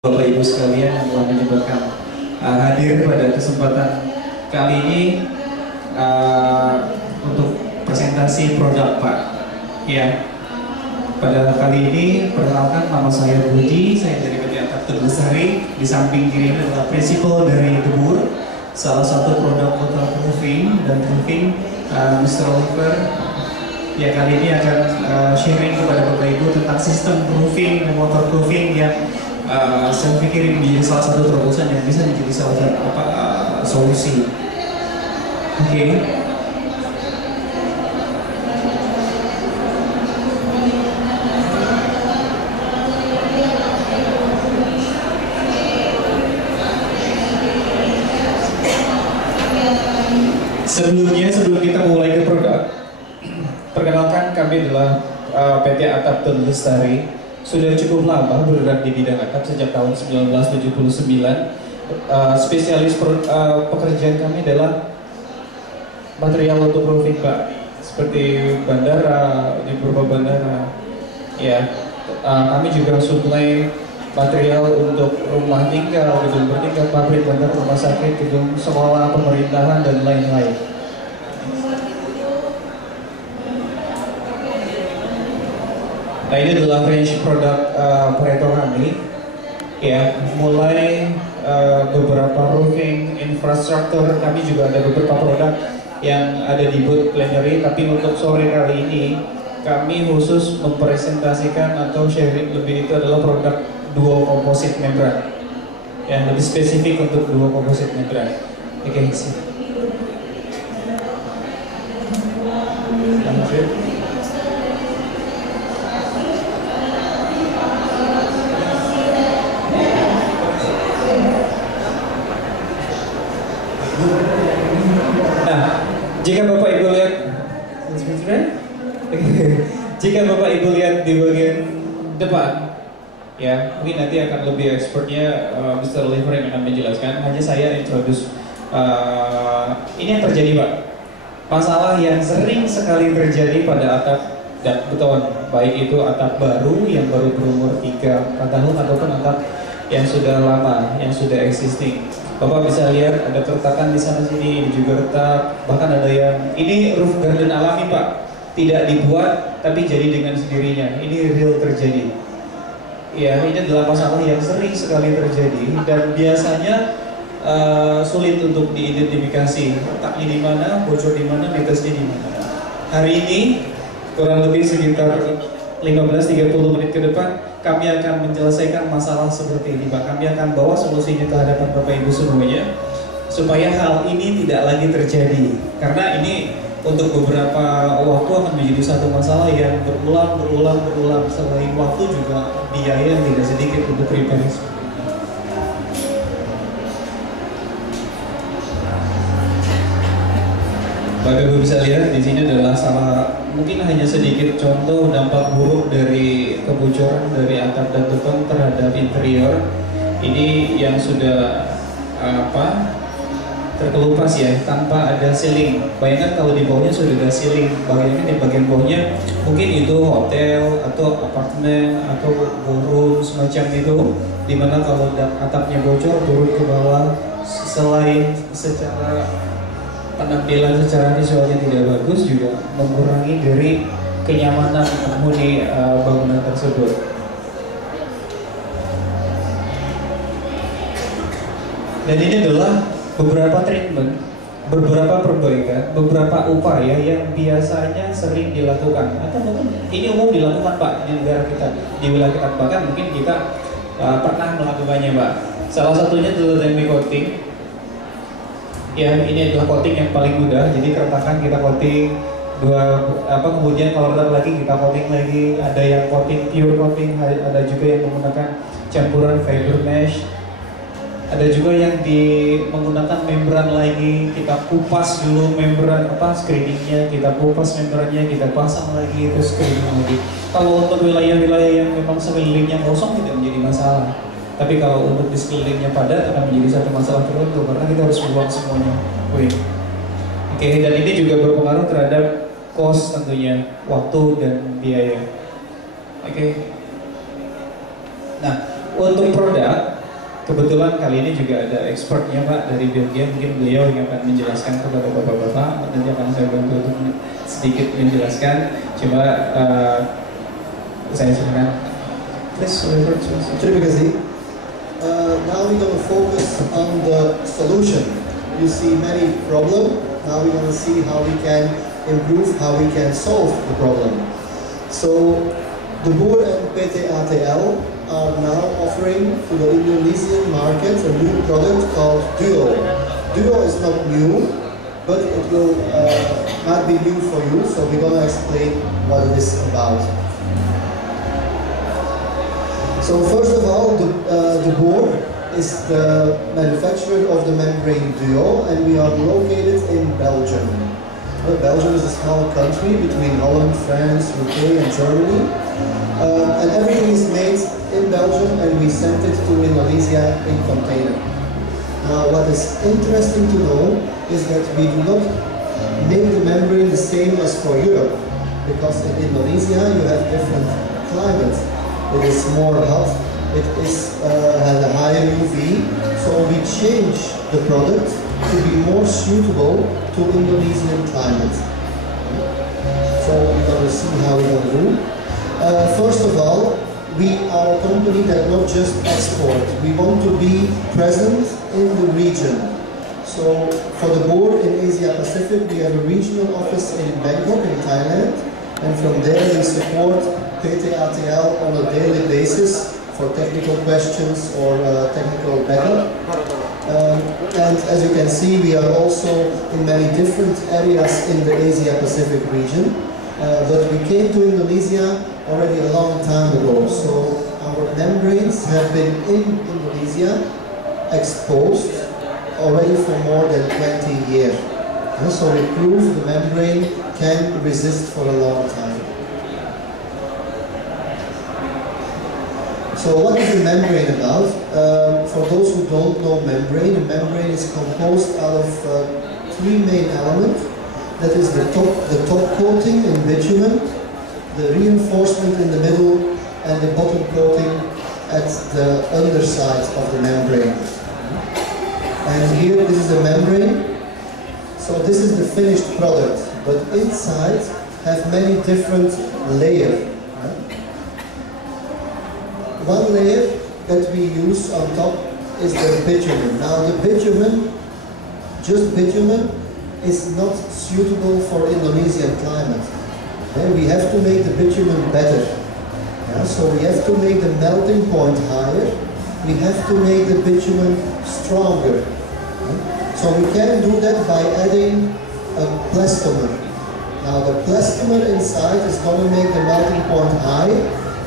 Bapak Ibu sekalian yang telah menyempatkan hadir pada kesempatan kali ini untuk presentasi produk Pak. Ya, pada kali ini perkenalkan, nama saya Budi, saya dari PT Atap Terbesari. Di samping kiri ini adalah prinsipal dari Debur, salah satu produk waterproofing dan roofing, Mr. Oliver. Ya, kali ini akan sharing kepada Bapak Ibu tentang sistem roofing dan waterproofing yang saya pikir ini menjadi salah satu terobosan yang bisa menjadi salah satu solusi. Oke. Sebelum kita mulai ke produk, perkenalkan, kami adalah PT Atap Terbesari. Sudah cukup lama bergerak di bidang atap sejak tahun 1979. Spesialis pekerjaan kami adalah material waterproofing, Pak, seperti bandara, di beberapa bandara. Ya, kami juga suplai material untuk rumah tinggal, gedung bertingkat, pabrik, bandar, rumah sakit, gedung sekolah, pemerintahan, dan lain-lain. Nah, ini adalah range produk Pareto kami, ya, mulai beberapa roofing, infrastruktur. Kami juga ada beberapa produk yang ada di booth plenary, tapi untuk sore kali ini kami khusus mempresentasikan atau sharing lebih, itu adalah produk duo composite membran, yang lebih spesifik untuk duo composite membran. Oke, jika Bapak Ibu lihat, jika Bapak Ibu lihat di bagian depan, ya, mungkin nanti akan lebih expertnya Mr. Oliver yang akan menjelaskan. Hanya saya introduce. Ini yang terjadi, Pak. Masalah yang sering sekali terjadi pada atap dan beton, baik itu atap baru yang baru berumur 3-4 tahun ataupun atap yang sudah lama, yang sudah existing. Bapak bisa lihat ada keretakan di sana sini, ini juga retak, bahkan ada yang ini roof garden alami, Pak, tidak dibuat tapi jadi dengan sendirinya. Ini real terjadi. Ya, ini adalah masalah yang sering sekali terjadi dan biasanya sulit untuk diidentifikasi letaknya di mana, bocor di mana, netesnya di mana. Hari ini kurang lebih sekitar 15-30 menit ke depan kami akan menyelesaikan masalah seperti ini, Pak. Kami akan bawa solusinya ke hadapan Bapak Ibu semuanya supaya hal ini tidak lagi terjadi, karena ini untuk beberapa waktu akan menjadi satu masalah yang berulang. Selain waktu juga biaya yang tidak sedikit untuk repair. Bapak Ibu bisa lihat di sini adalah mungkin hanya sedikit contoh dampak buruk dari kebocoran dari atap dan beton terhadap interior. Ini yang sudah terkelupas, ya, tanpa ada ceiling. Bayangkan kalau di bawahnya sudah ada ceiling, bayangkan di bagian bawahnya mungkin itu hotel atau apartemen atau ballroom semacam itu, dimana kalau atapnya bocor turun ke bawah, selain secara penampilan secara visualnya tidak bagus, juga mengurangi dari kenyamanan penghuni bangunan tersebut. Dan ini adalah beberapa treatment, beberapa perbaikan, beberapa upaya yang biasanya sering dilakukan atau mungkin ini umum dilakukan, Pak, di negara kita, di wilayah kita, bahkan mungkin kita pernah melakukannya, Pak. Salah satunya adalah demi coating. Ya, ini adalah coating yang paling mudah. Jadi keretakan kita coating kemudian kalau retak lagi kita coating lagi. Ada yang coating pure coating, ada juga yang menggunakan campuran fiber mesh. Ada juga yang menggunakan membran lagi. Kita kupas dulu membran screeningnya, kita kupas membrannya, kita pasang lagi, terus screening lagi. Kalau untuk wilayah-wilayah yang memang sekelilingnya kosong tidak menjadi masalah. Tapi kalau untuk di sekelilingnya padat akan menjadi satu masalah tertentu karena kita harus buang semuanya. Oke, dan ini juga berpengaruh terhadap cost tentunya, waktu dan biaya. Oke. Nah, Untuk produk, kebetulan kali ini juga ada expertnya Pak dari Belgia, mungkin beliau yang akan menjelaskan kepada Bapak-Bapak. Nanti akan saya bantu untuk sedikit menjelaskan. Coba saya silakan. Terima kasih. Now we're going to focus on the solution. You see many problems. Now we're going to see how we can improve, how we can solve the problem. So the Boer and PT ATL are now offering to the Indonesian market a new product called Duo. Duo is not new, but it will not be new for you, so we're going to explain what it is about. So first of all, the Boer is the manufacturer of the membrane Duo, and we are located in Belgium. Belgium is a small country between Holland, France, UK and Germany. And everything is made in Belgium, and we sent it to Indonesia in container. Now what is interesting to know is that we do not make the membrane the same as for Europe, because in Indonesia you have different climate. It is more hot, it has a higher UV, so we change the product to be more suitable to Indonesian climate. So we're going to see how we're going to do. First of all, we are a company that not just export, we want to be present in the region. So for the board in Asia Pacific, we have a regional office in Bangkok in Thailand, and from there we support PT ATL on a daily basis for technical questions or technical backup. And as you can see, we are also in many different areas in the Asia Pacific region. But we came to Indonesia already a long time ago. So our membranes have been in Indonesia exposed already for more than 20 years. So we prove the membrane can resist for a long time. So what is the membrane about? For those who don't know membrane, a membrane is composed out of three main elements. That is the top coating in bitumen, the reinforcement in the middle, and the bottom coating at the underside of the membrane. And here this is the membrane. So this is the finished product, but inside have many different layers. One layer that we use on top is the bitumen. Now the bitumen, just bitumen, is not suitable for Indonesian climate. We have to make the bitumen better. So we have to make the melting point higher. We have to make the bitumen stronger. So we can do that by adding a plastomer. Now the plastomer inside is going to make the melting point high.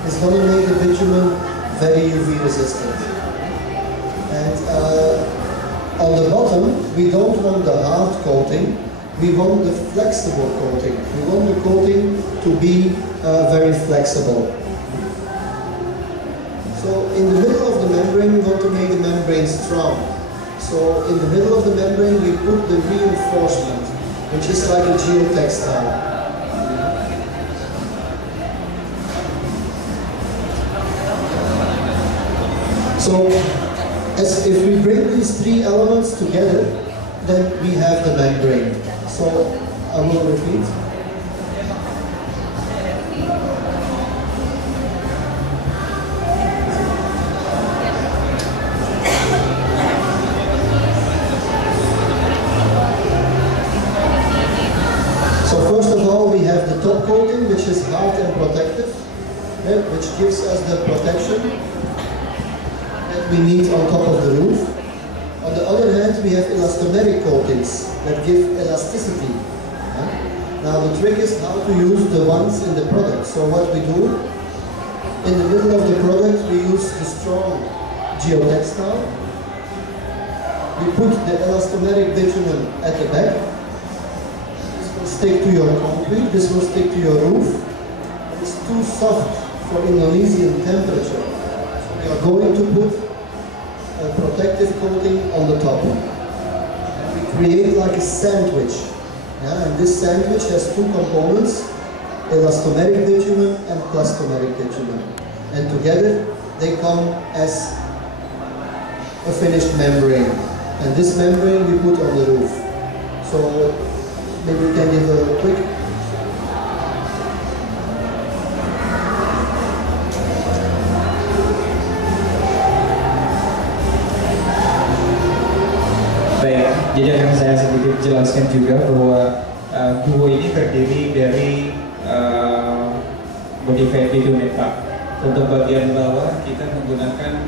It's going to make the bitumen very UV resistant. And on the bottom, we don't want the hard coating, we want the flexible coating. We want the coating to be very flexible. So in the middle of the membrane, we want to make the membrane strong. So in the middle of the membrane, we put the reinforcement, which is like a geotextile. So, if we bring these three elements together, then we have the membrane. So, I will repeat. So first of all, we have the top coating, which is hard and protective, which gives us the protection we need on top of the roof. On the other hand, we have elastomeric coatings that give elasticity. Now the trick is how to use the ones in the product. So what we do, in the middle of the product we use the strong geotextile. We put the elastomeric bitumen at the back. This will stick to your concrete, this will stick to your roof. It's too soft for Indonesian temperature. So we are going to put a protective coating on the top. And we create like a sandwich. And this sandwich has two components, elastomeric bitumen and plastomeric bitumen. And together they come as a finished membrane. And this membrane we put on the roof. So maybe we can give a quick. Baik, jadi akan saya sedikit jelaskan juga bahwa duo ini terdiri dari modified bitumen Pak. Untuk bagian bawah kita menggunakan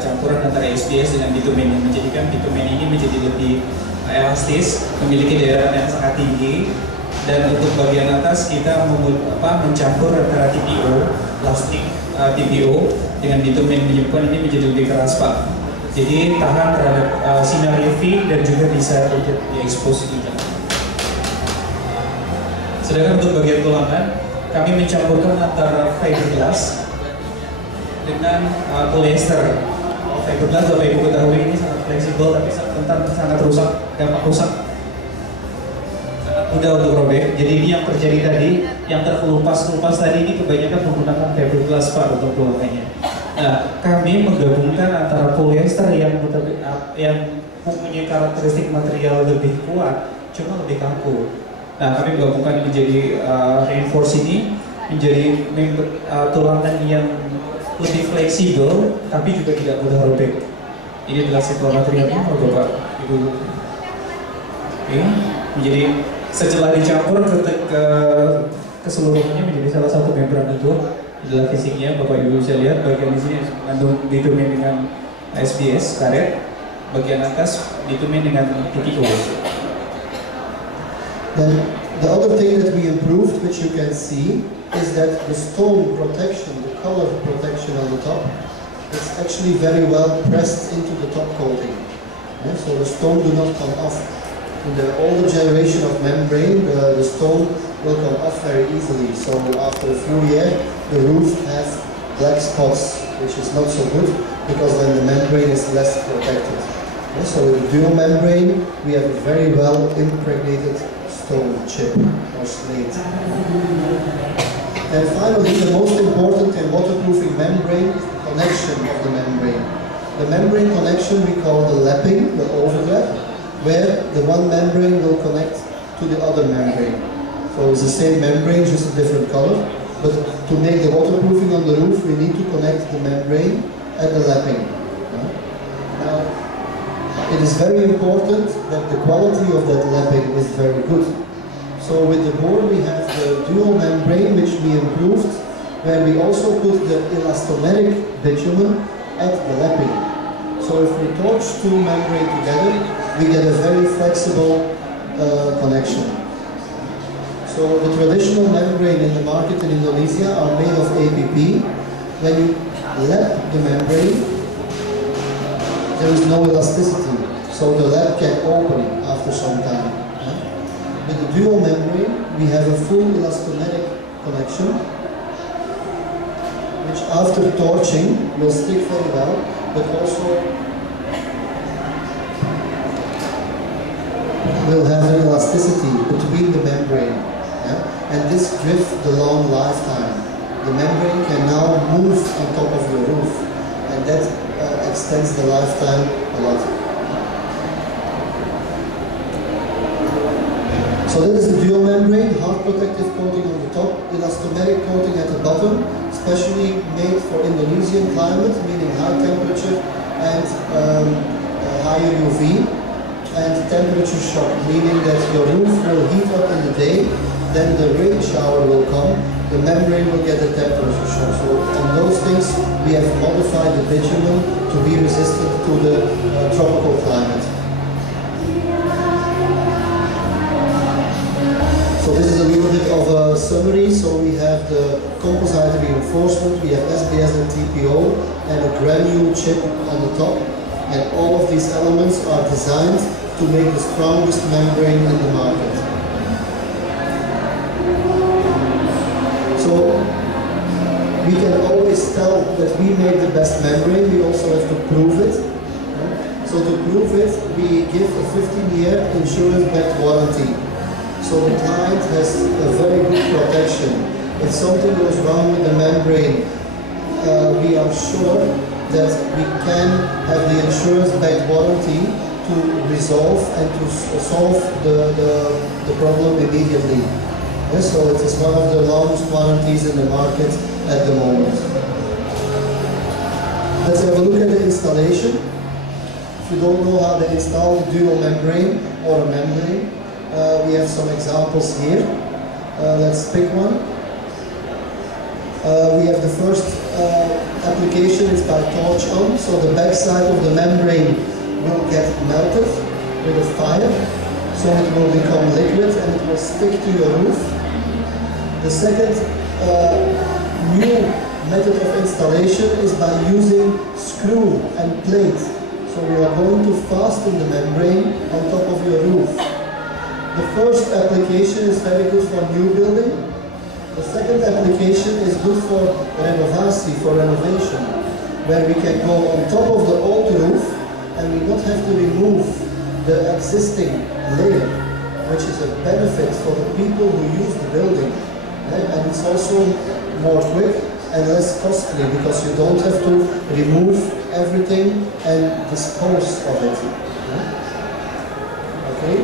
campuran antara SBS dengan bitumen yang menjadikan bitumen ini menjadi lebih elastis, memiliki daerah yang sangat tinggi. Dan untuk bagian atas kita mencampur antara TPO, plastik TPO dengan bitumen menyebabkan ini menjadi lebih keras Pak. Jadi tahan terhadap sinar UV dan juga bisa diekspos juga. Sedangkan untuk bagian tulangan, kami mencampurkan antara fiberglass dengan polyester. Fiberglass Bapak Ibu ketahui ini sangat fleksibel tapi sangat rusak, gampang rusak, sangat mudah untuk robek. Jadi ini yang terjadi tadi, yang terkelupas tadi ini kebanyakan menggunakan fiberglass Pak untuk tulangannya. Nah, kami menggabungkan antara polyester yang mempunyai karakteristik material lebih kuat, cuma lebih kaku. Nah, kami menggabungkan menjadi reinforce ini menjadi tulangan yang lebih fleksibel, tapi juga tidak mudah robek. Ini adalah sampel materialnya, Bapak Ibu. Oke, jadi setelah dicampur ke keseluruhannya menjadi salah satu membran itu adalah fisiknya. Bapak Ibu bisa lihat bagian di sini mengandung bitumen dengan SBS karet, bagian atas bitumen dengan TPO. Then the other thing that we improved, which you can see, is that the stone protection, the color protection on the top, it's actually very well pressed into the top coating. Yeah, so the stone do not come off. In the older generation of membrane, the stone will come off very easily. So after a few years, the roof has black spots, which is not so good because then the membrane is less protected. Yeah, so with the dual membrane, we have a very well impregnated stone chip or slate. And finally, the most important in waterproofing membrane is the connection of the membrane. The membrane connection we call the lapping, the overlap, where the one membrane will connect to the other membrane. So it's the same membrane, just a different color. But to make the waterproofing on the roof, we need to connect the membrane and the lapping. Now, it is very important that the quality of that lapping is very good. So with the board we have the dual membrane which we improved, where we also put the elastomeric bitumen at the lapping. So if we torch two membranes together, we get a very flexible connection. So the traditional membrane in the market in Indonesia are made of APP. When you lap the membrane, there is no elasticity, so the lap can open after some time. With the dual membrane, we have a full elastomeric connection, which after torching will stick very well, but also will have an elasticity between the membrane. And this gives the long lifetime. The membrane can now move on top of your roof, and that extends the lifetime a lot. So that is the dual membrane, hard protective coating on the top, elastomeric coating at the bottom, specially made for Indonesian climate, meaning high temperature and higher UV, and temperature shock, meaning that your roof will heat up in the day, then the rain shower will come, the membrane will get a temperature shock. So on those things, we have modified the bitumen to be resistant to the tropical climate. So this is a little bit of a summary. So we have the composite reinforcement, we have SBS and TPO, and a granule chip on the top. And all of these elements are designed to make the strongest membrane in the market. So we can always tell that we made the best membrane, we also have to prove it. So to prove it, we give a 15-year insurance-backed warranty. So the client has a very good protection. If something goes wrong with the membrane, we are sure that we can have the insurance-backed warranty to resolve and to solve the problem immediately. So it is one of the longest warranties in the market at the moment. Let's have a look at the installation. If you don't know how to install a dual membrane or a membrane, we have some examples here. Let's pick one. We have the first application, it's by torch on, so the backside of the membrane will get melted with a fire, so it will become liquid and it will stick to your roof. The second new method of installation is by using screw and plate. So we are going to fasten the membrane on top of your roof. The first application is very good for new building. The second application is good for renovation, where we can go on top of the old roof and we don't have to remove the existing layer, which is a benefit for the people who use the building. And it's also more quick and less costly because you don't have to remove everything and dispose of it. Okay?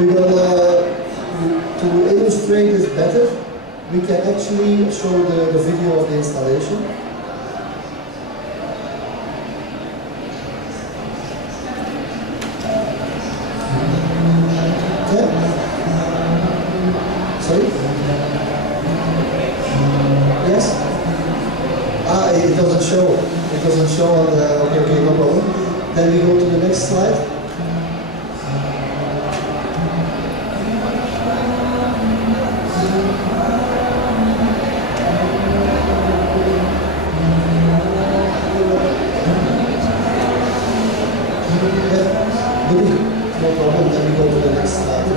We will, to illustrate this better, we can actually show the video of the installation. Okay. Sorry? Yes? It doesn't show. It doesn't show on the, okay, no problem. Then we go to the next slide. No problem, then we go to the next slide.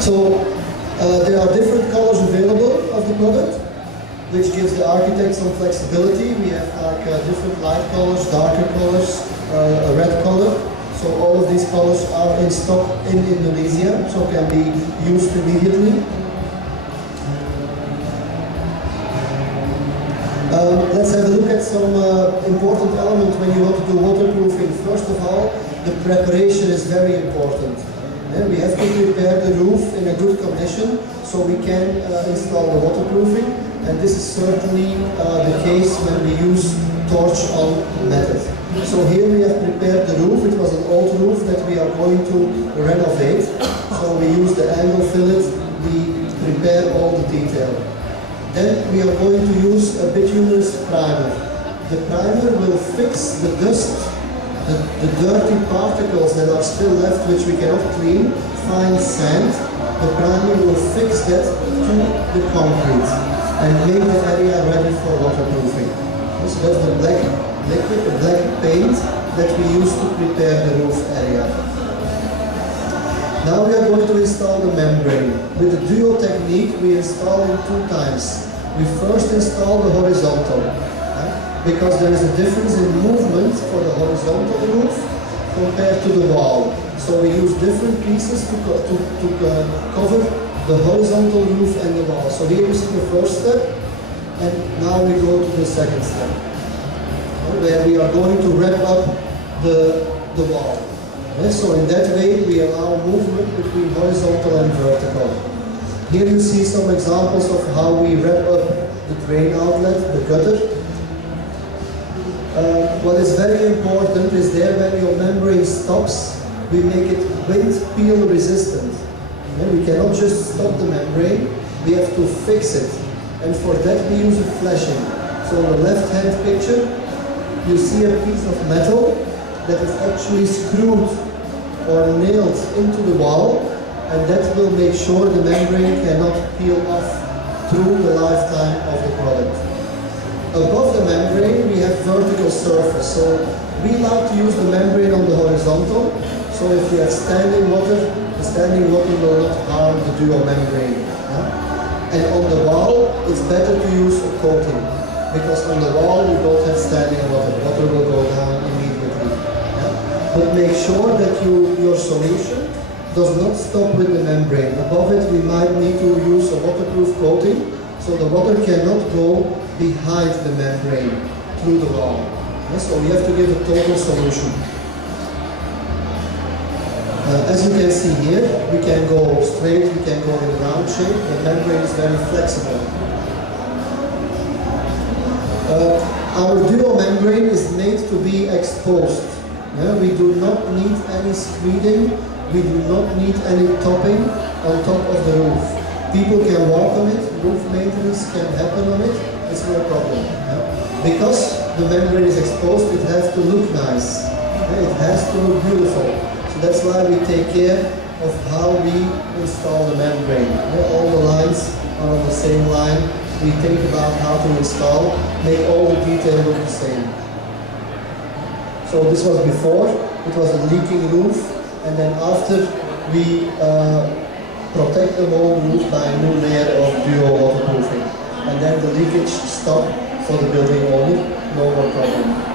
So, there are different colors available of the product, which gives the architect some flexibility. We have like different light colors, darker colors, a red color. So all of these colors are in stock in Indonesia, so can be used immediately. Let's have a look at some important elements when you want to do waterproofing. First of all, the preparation is very important. We have to prepare the roof in a good condition so we can install the waterproofing, and this is certainly the case when we use torch-on method. So here we have prepared the roof. It was an old roof that we are going to renovate. So we use the angle fillet, we prepare all the detail. Then we are going to use a bituminous primer. The primer will fix the dust, the dirty particles that are still left which we cannot clean, fine sand. The primer will fix that to the concrete and make the area ready for waterproofing. So that's the black liquid, the black paint that we use to prepare the roof area. Now we are going to install the membrane. With the duo technique, we install it 2 times. We first install the horizontal, because there is a difference in movement for the horizontal roof compared to the wall. So we use different pieces to cover the horizontal roof and the wall. So here you see the first step, and now we go to the second step, where we are going to wrap up the wall. So in that way we allow movement between horizontal and vertical. Here you see some examples of how we wrap up the drain outlet, the gutter. What is very important is there when your membrane stops, we make it wind peel resistant. We cannot just stop the membrane, we have to fix it. And for that we use a flashing. So on the left hand picture, you see a piece of metal that is actually screwed or nailed into the wall, and that will make sure the membrane cannot peel off through the lifetime of the product. Above the membrane we have vertical surface, so we like to use the membrane on the horizontal, so if we have standing water, the standing water will not harm the dual membrane. And on the wall, it's better to use a coating, because on the wall you don't have standing water. Water will go down immediately. Yeah? But make sure that your solution does not stop with the membrane. Above it, we might need to use a waterproof coating, so the water cannot go behind the membrane through the wall. Yeah? So we have to give a total solution. As you can see here, we can go straight, we can go in a round shape. The membrane is very flexible. Our duo membrane is made to be exposed. Yeah? We do not need any screeding, we do not need any topping on top of the roof. People can walk on it, roof maintenance can happen on it, it's no problem. Yeah? Because the membrane is exposed, it has to look nice. Yeah? It has to look beautiful. So that's why we take care of how we install the membrane. Yeah, all the lines are on the same line. We think about how to install, make all the detail look the same. So this was before, it was a leaking roof, and then after we protect the whole roof by a new layer of duo waterproofing. And then the leakage stopped for the building owner, no more problem.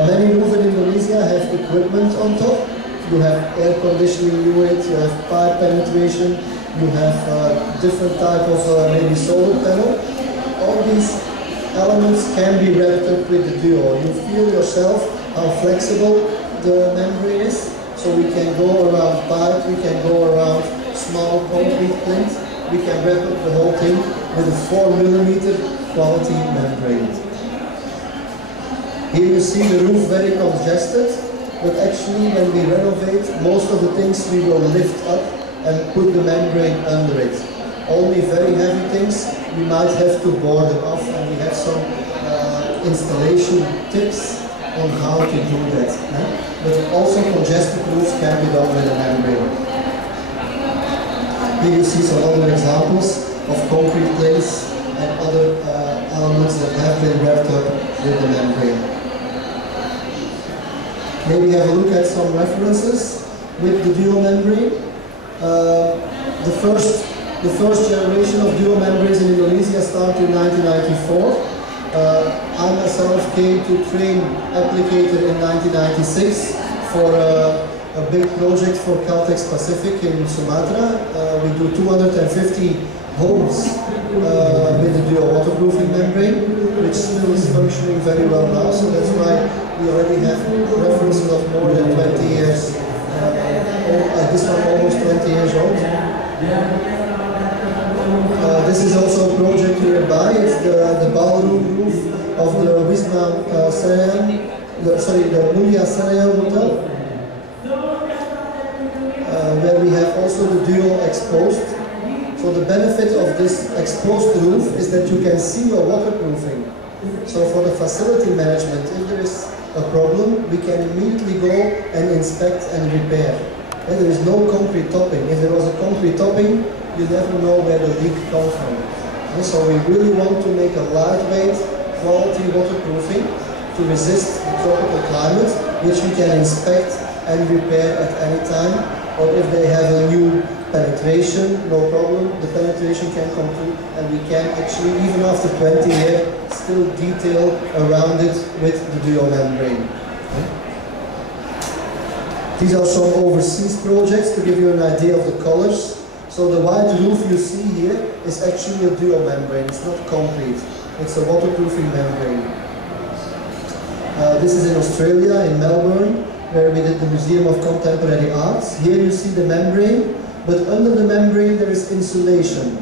Many roofs in Indonesia have equipment on top. You have air conditioning units, you have pipe penetration, you have different type of maybe solar panel. All these elements can be wrapped up with the duo. You feel yourself how flexible the membrane is. So we can go around pipe, we can go around small concrete plinth, we can wrap up the whole thing with a 4mm quality membrane. Here you see the roof very congested, but actually when we renovate, most of the things we will lift up and put the membrane under it. Only very heavy things we might have to board them off, and we have some installation tips on how to do that. But also congested roofs can be done with a membrane. Here you see some other examples of concrete plates and other elements that have been wrapped up with the membrane. Maybe have a look at some references with the dual membrane. The first generation of dual membranes in Indonesia started in 1994. I myself came to train applicator in 1996 for a big project for Caltex Pacific in Sumatra. We do 250 homes with the dual waterproofing membrane, which still is functioning very well now, so that's why we already have references of more than 20 years. This one almost 20 years old. This is also a project nearby. It's the ballroom roof of the Wisma the Mulia Senayan Hotel, where we have also the dual exposed. So the benefit of this exposed roof is that you can see your waterproofing. So for the facility management, if there is a problem, we can immediately go and inspect and repair. And there is no concrete topping. If there was a concrete topping, you never know where the leak comes from. And so we really want to make a lightweight, quality waterproofing to resist the tropical climate, which we can inspect and repair at any time. Or if they have a new penetration, no problem, the penetration can come through, and we can actually, even after 20 years, still detail around it with the dual membrane. Okay. These are some overseas projects to give you an idea of the colors. So the white roof you see here is actually a dual membrane, it's not concrete, it's a waterproofing membrane. This is in Australia, in Melbourne, where we did the Museum of Contemporary Arts. Here you see the membrane, but under the membrane there is insulation.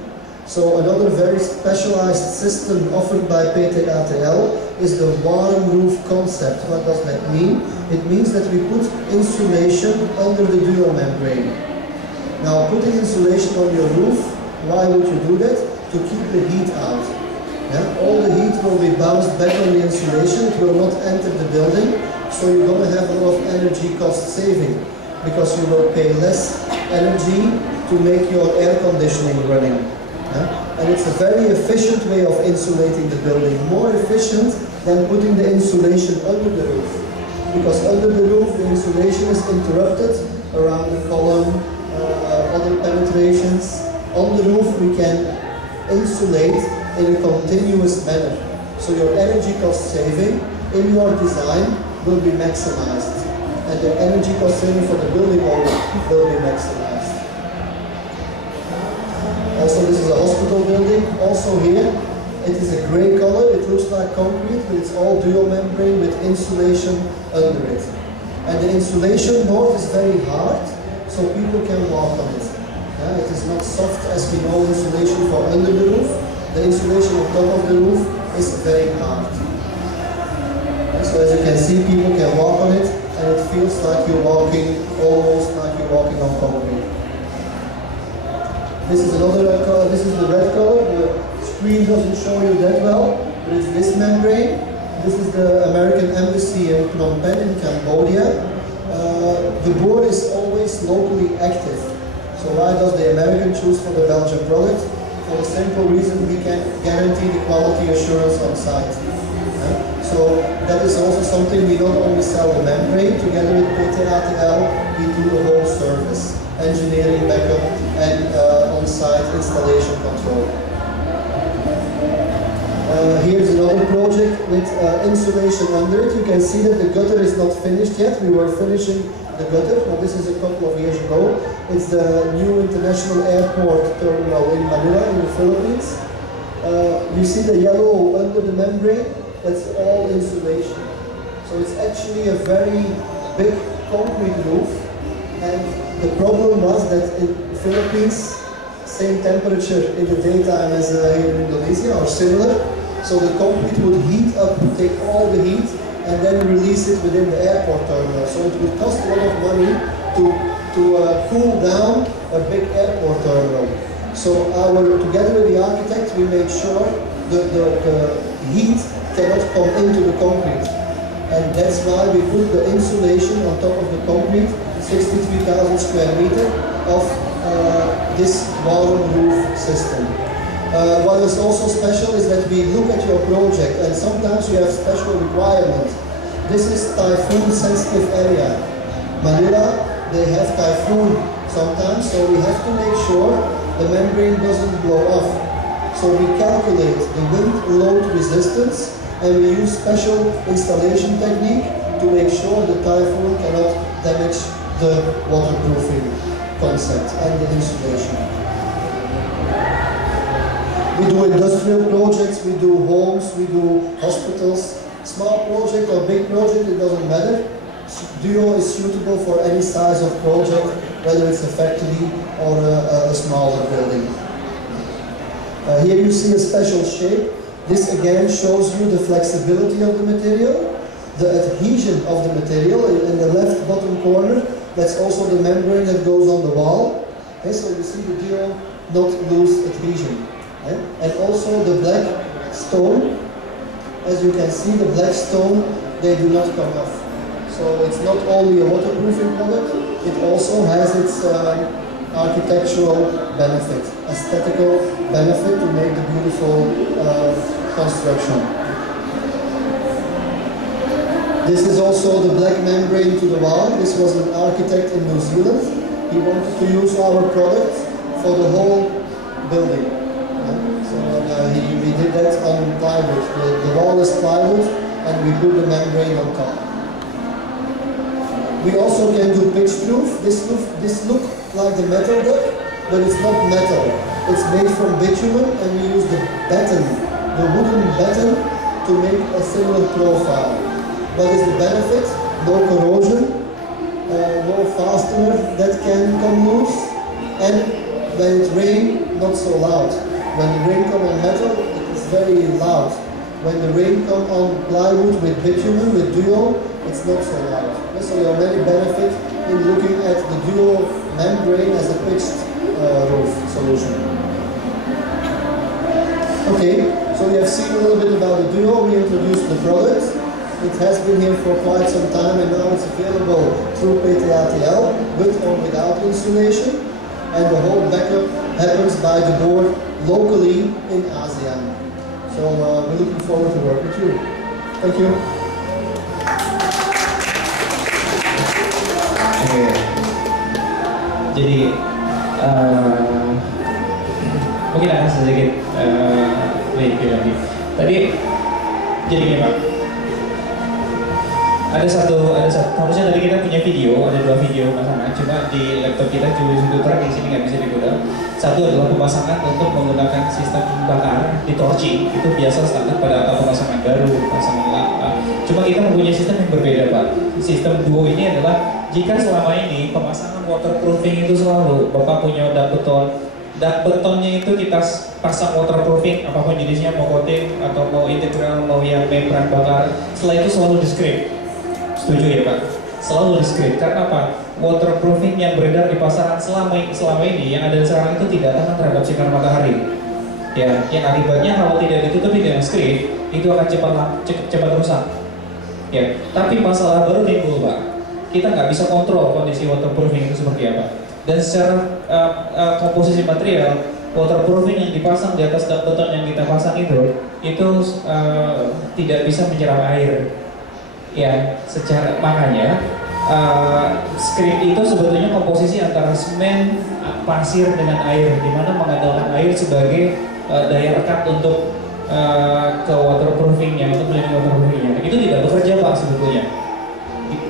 So another very specialized system offered by PT-ATL is the warm roof concept. What does that mean? It means that we put insulation under the dual membrane. Now, putting insulation on your roof, why would you do that? To keep the heat out. Yeah? All the heat will be bounced back on the insulation, it will not enter the building, so you're going to have a lot of energy cost saving, because you will pay less energy to make your air conditioning running. Yeah? And it's a very efficient way of insulating the building, more efficient than putting the insulation under the roof. Because under the roof the insulation is interrupted around the column, other penetrations, On the roof we can insulate in a continuous manner. So your energy cost saving in your design will be maximized. And the energy cost saving for the building owner will be maximized. Also, this is a hospital building. Also here, it is a gray color. It looks like concrete, but it's all dual membrane with insulation under it. And the insulation board is very hard, so people can walk on it. It is not soft as we know insulation for under the roof. The insulation on top of the roof is very hard. So as you can see, people can walk on it, and it feels like you're walking, almost like you're walking on concrete. This is another color. This is the red color. The screen doesn't show you that well, but it's this membrane. This is the American Embassy in Phnom Penh in Cambodia. The board is always locally active. So why does the American choose for the Belgian product? For the simple reason we can guarantee the quality assurance on site. So that is also something we not only sell the membrane, together with PT-ATL, we do the whole service. Engineering backup and on-site installation control. Here's another project with insulation under it. You can see that the gutter is not finished yet. We were finishing the gutter. Now this is a couple of years ago. It's the new international airport terminal in Manila in the Philippines. You see the yellow under the membrane? That's all insulation. So it's actually a very big concrete roof. And the problem was that in the Philippines, same temperature in the daytime as here in Indonesia, or similar. So the concrete would heat up, take all the heat, and then release it within the airport terminal. So it would cost a lot of money to cool down a big airport terminal. So together with the architect, we made sure the heat cannot come into the concrete. And that's why we put the insulation on top of the concrete, 63,000 square meter of this warm roof system. What is also special is that we look at your project, and sometimes you have special requirements. This is typhoon sensitive area. Manila, they have typhoon sometimes, so we have to make sure the membrane doesn't blow off. So we calculate the wind load resistance, and we use special installation technique to make sure the typhoon cannot damage the waterproofing concept and the insulation. We do industrial projects, we do homes, we do hospitals. Small project or big project, it doesn't matter. Duo is suitable for any size of project, whether it's a factory or a smaller building. Here you see a special shape. This again shows you the flexibility of the material, the adhesion of the material. In the left bottom corner, that's also the membrane that goes on the wall. Okay, so you see the Duo not lose adhesion. Okay? And also the black stone, as you can see, the black stone, they do not come off. So it's not only a waterproofing product, it also has its architectural benefit, aesthetical benefit to make the beautiful construction. This is also the black membrane to the wall. This was an architect in New Zealand. He wanted to use our product for the whole building. So we did that on plywood. The wall is plywood and we put the membrane on top. We also can do pitch roof. This look like the metal deck, but it's not metal. It's made from bitumen and we use the batten, the wooden batten, to make a similar profile. What is the benefit? No corrosion, no fastener that can come loose, and when it rains, not so loud. When the rain comes on metal, it is very loud. When the rain comes on plywood with bitumen, with Duo, it's not so loud. So you already benefit in looking at the Duo membrane as a pitched roof solution. Okay, so we have seen a little bit about the Duo. We introduced the product. It has been here for quite some time and now it's available through PT-ATL with or without insulation. And the whole backup happens by the board locally in ASEAN. So we're looking forward to work with you. Thank you. Oke. Jadi detail lagi. Tadi jadi gini Pak, ada satu harusnya tadi kita punya video, ada 2 video pasangan, cuma di laptop kita komputer di sini nggak bisa dibuka. Satu adalah pemasangan untuk menggunakan sistem bakar di torching, itu biasa standar pada atap pemasangan baru, pasangan lama. Cuma kita mempunyai sistem yang berbeda Pak. Sistem duo ini adalah jika selama ini pemasangan waterproofing itu selalu Bapak punya dak betonnya itu kita pasang waterproofing apapun jenisnya, mau coating atau mau integral mau yang membran bakar, setelah itu selalu diskret. Setuju ya Pak? Selalu diskret. Karena apa? Waterproofing yang beredar di pasaran selama ini yang ada sekarang itu tidak tahan terhadap sinar matahari. Ya, yang akibatnya kalau tidak ditutupi dengan diskret itu akan cepat rusak. Ya, tapi masalah baru timbul Pak. Kita nggak bisa kontrol kondisi waterproofing itu seperti apa. Dan secara komposisi material, waterproofing yang dipasang di atas dak beton yang kita pasang itu tidak bisa menyerap air. Ya, secara makanya script itu sebetulnya komposisi antara semen, pasir dengan air, di mana mengandalkan air sebagai daya rekat untuk ke waterproofingnya, untuk melindungi waterproofingnya. Itu tidak bekerja Pak sebetulnya.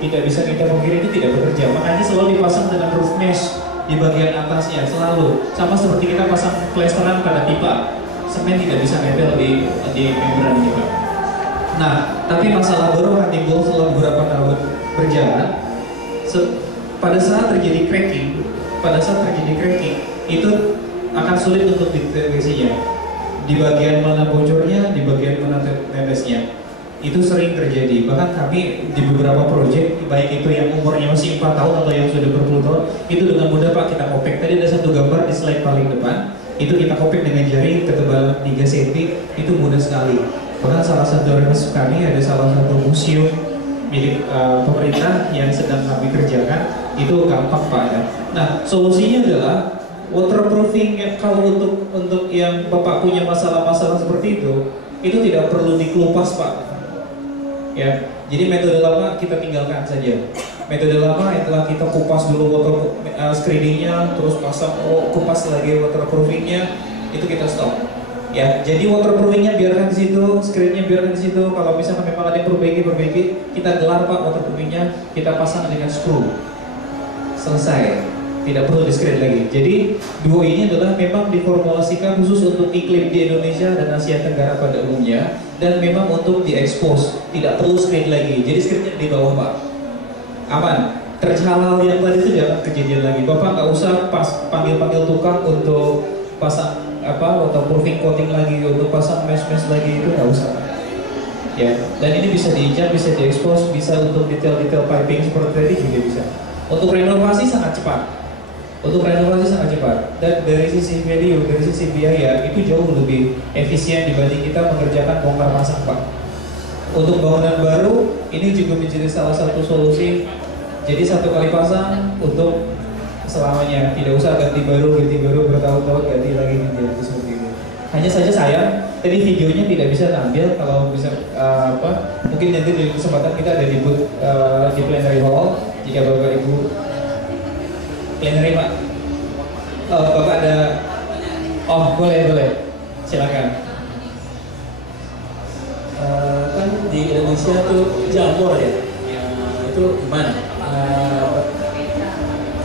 Tidak bisa kita pungkiri itu tidak bekerja. Makanya selalu dipasang dengan roof mesh di bagian atasnya selalu. Sama seperti kita pasang plesteran pada pipa, semen tidak bisa nempel di membran kita. Nah, tapi masalah baru akan timbul setelah beberapa tahun berjalan. Pada saat terjadi cracking, itu akan sulit untuk dideteksinya. Di bagian mana bocornya, di bagian mana tetesnya. Itu sering terjadi. Bahkan kami di beberapa proyek, baik itu yang umurnya masih 4 tahun atau yang sudah berpuluh tahun, itu dengan mudah Pak kita kopek. Tadi ada satu gambar di slide paling depan, itu kita kopek dengan jari ketebalan 3 cm, itu mudah sekali. Bahkan salah satu referensi kami ada salah satu museum milik pemerintah yang sedang kami kerjakan, itu gampang Pak ya. Nah, solusinya adalah waterproofing. Kalau untuk yang Bapak punya masalah-masalah seperti itu tidak perlu dikelupas Pak. Ya, jadi metode lama kita tinggalkan saja. Metode lama itulah kita kupas dulu water screeningnya, terus kupas lagi waterproofingnya, itu kita stop. Ya, jadi waterproofingnya biarkan di situ, screeningnya biarkan di situ. Kalau misalnya memang ada perbaiki, kita gelar Pak waterproofingnya, kita pasang dengan screw. Selesai. Tidak perlu di-screen lagi. Jadi duo ini adalah memang diformulasikan khusus untuk iklim di Indonesia dan Asia Tenggara pada umumnya, dan memang untuk diekspos, tidak perlu screen lagi. Jadi screennya di bawah Pak, aman. Terhalal yang tadi itu jangan kejadian lagi. Bapak nggak usah panggil tukang untuk pasang waterproofing coating lagi, untuk pasang mesh lagi, itu nggak usah. Ya, dan ini bisa diinjak, bisa diekspos, bisa untuk detail-detail piping seperti tadi juga bisa. Untuk renovasi sangat cepat. Dan dari sisi value, dari sisi biaya itu jauh lebih efisien dibanding kita mengerjakan bongkar pasang Pak. Untuk bangunan baru ini juga menjadi salah satu solusi. Jadi 1 kali pasang untuk selamanya, tidak usah ganti baru bertahun-tahun ganti lagi seperti itu. Hanya saja sayang tadi videonya tidak bisa tampil. Kalau bisa mungkin nanti di kesempatan kita ada di booth di plenary hall. Jika Bapak Ibu plenary Pak, Bapak ada, boleh, silakan. Kan di Indonesia tuh jamur ya, itu gimana?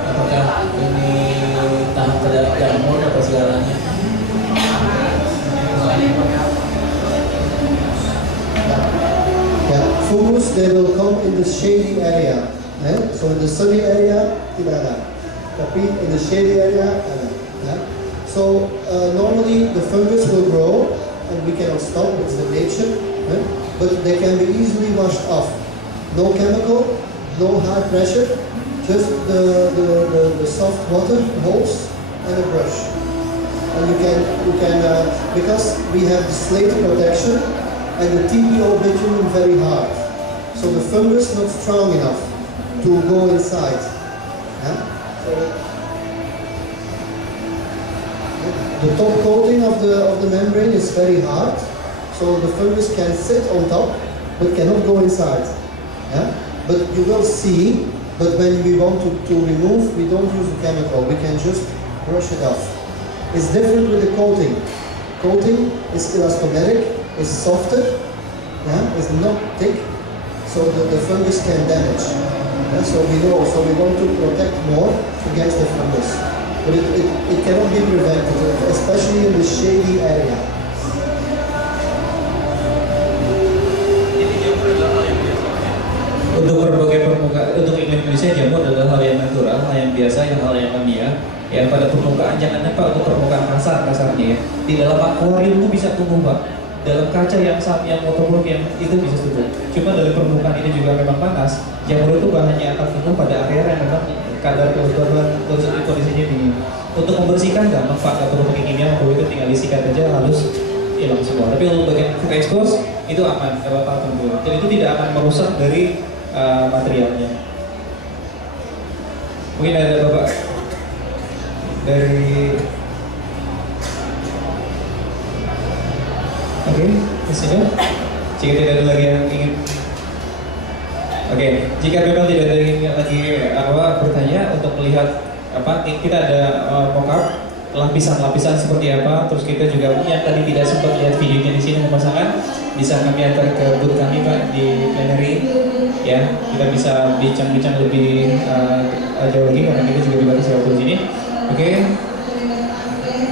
Apakah ini tahan terhadap jamur atau segalanya? Yeah, fungus they will come in the shady area. So in the sunny area tidak ada, tapi in the shady area ada. So normally the fungus will grow and we cannot stop, it's the nature, but they can be easily washed off. No chemical, no high pressure, just the soft water hose and a brush. And you can because we have the slate protection and the TPO bitumen very hard, so the fungus not strong enough to go inside. So the top coating of the membrane is very hard, so the fungus can sit on top but cannot go inside. But you will see, but when we want to remove, we don't use a chemical, we can just brush it off. It's different with the coating. coating is elastomeric, is softer, yeah, is not thick, so that the fungus can damage. Yeah, so we know, so we want to protect more against the fungus. But it cannot be prevented, especially in the shady area. Untuk berbagai permukaan, untuk iklim Indonesia jamur adalah hal yang natural, hal yang biasa, hal yang alamiah. Ya pada permukaan jangan Pak untuk permukaan kasarnya ya. Di dalam akuarium itu bisa tumbuh Pak. Dalam kaca yang waterproof yang itu bisa tumbuh. Cuma dari permukaan ini juga memang panas. Jamur itu bahannya akan tumbuh pada area yang memang kadar kelembaban kondisinya dingin. Untuk membersihkan gampang Pak, nggak perlu pakai kimia, waktu itu tinggal disikat aja halus hilang semua. Tapi untuk bagian food expose itu aman, nggak apa-apa tumbuh. Dan itu tidak akan merusak dari materialnya. Mungkin ada Bapak dari di sini. Jika tidak ada lagi yang ingin, jika memang tidak ada yang lagi bertanya untuk melihat kita ada mock-up lapisan-lapisan seperti apa. Terus kita juga yang tadi tidak sempat lihat videonya di sini pemasangan, bisa kami antar ke booth kami Pak di plenary. Ya, kita bisa bincang-bincang lebih jauh lagi karena kita juga dibatasi waktu di sini.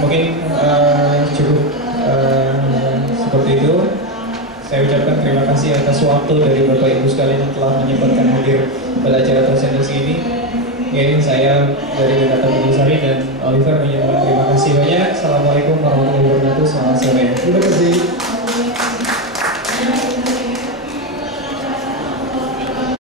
Mungkin cukup seperti itu. Saya ucapkan terima kasih atas waktu dari Bapak Ibu sekalian yang telah menyempatkan hadir pada acara presentasi ini. Saya dari Renata Bundesari dan Oliver menyampaikan terima kasih banyak. Assalamualaikum warahmatullahi wabarakatuh. Selamat sore. Terima kasih.